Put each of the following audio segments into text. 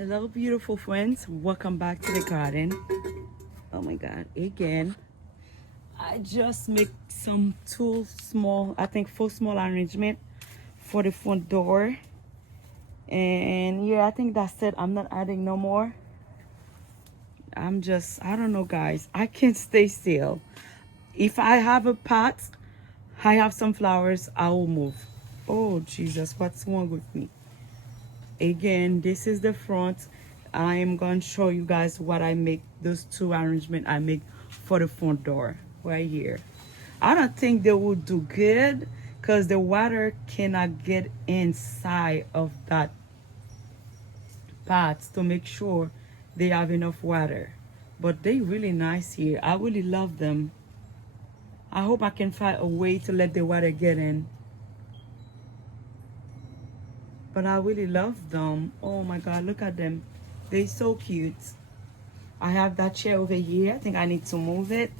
Hello, beautiful friends. Welcome back to the garden. Oh my God, again. I just make some two small, I think four small arrangement for the front door. And yeah, I think that's it. I'm not adding no more. I don't know, guys. I can't stay still. If I have a pot, I have some flowers, I will move. Oh, Jesus, what's wrong with me? Again, this is the front. I am going to show you guys what I make, those two arrangement I make for the front door right here. I don't think they will do good because the water cannot get inside of that pots to make sure they have enough water. But they really nice here. I really love them. I hope I can find a way to let the water get in. But I really love them. Oh my God, look at them. They're so cute. I have that chair over here. I think I need to move it.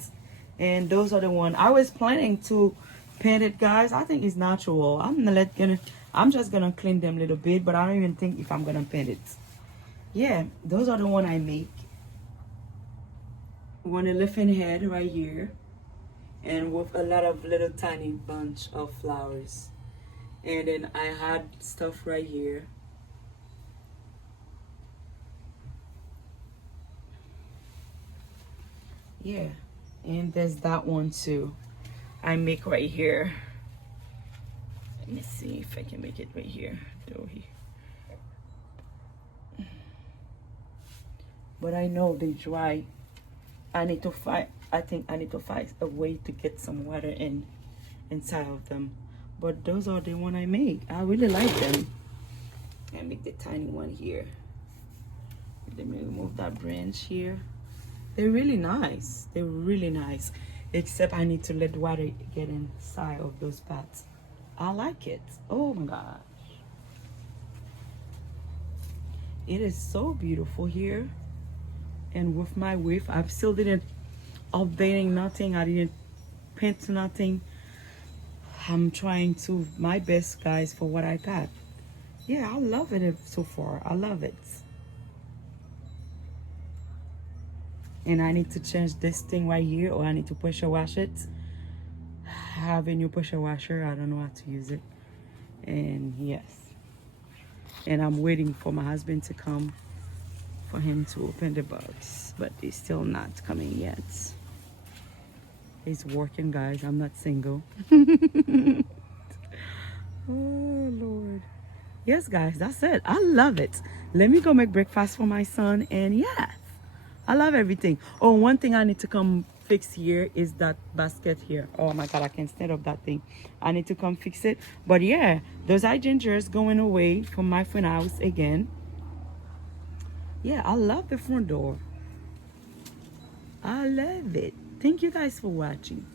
And those are the one. I was planning to paint it, guys. I think it's natural. I'm just gonna clean them a little bit, but I don't even think if I'm gonna paint it. Yeah, those are the one I make. One elephant head right here. And with a lot of little tiny bunch of flowers. And then I had stuff right here. Yeah, and there's that one too. I make right here. Let me see if I can make it right here. But I know they dry. I think I need to find a way to get some water inside of them. But those are the one I make. I really like them. I make the tiny one here. Let me remove that branch here. They're really nice. They're really nice. Except I need to let water get inside of those pots. I like it. Oh my gosh. It is so beautiful here. And with my width, I still didn't updating nothing. I didn't paint nothing. I'm trying to my best, guys, for what I got. Yeah, I love it so far. I love it. And I need to change this thing right here, or I need to pressure wash it. I have a new pressure washer. I don't know how to use it. And yes. And I'm waiting for my husband to come for him to open the box. But he's still not coming yet. He's working, guys. I'm not single. Oh, Lord. Yes, guys, that's it. I love it. Let me go make breakfast for my son. And yes, I love everything. Oh, one thing I need to come fix here is that basket here. Oh my God, I can't stand up that thing. I need to come fix it. But yeah, those hydrangeas going away from my friend house again. Yeah, I love the front door. I love it. Thank you guys for watching.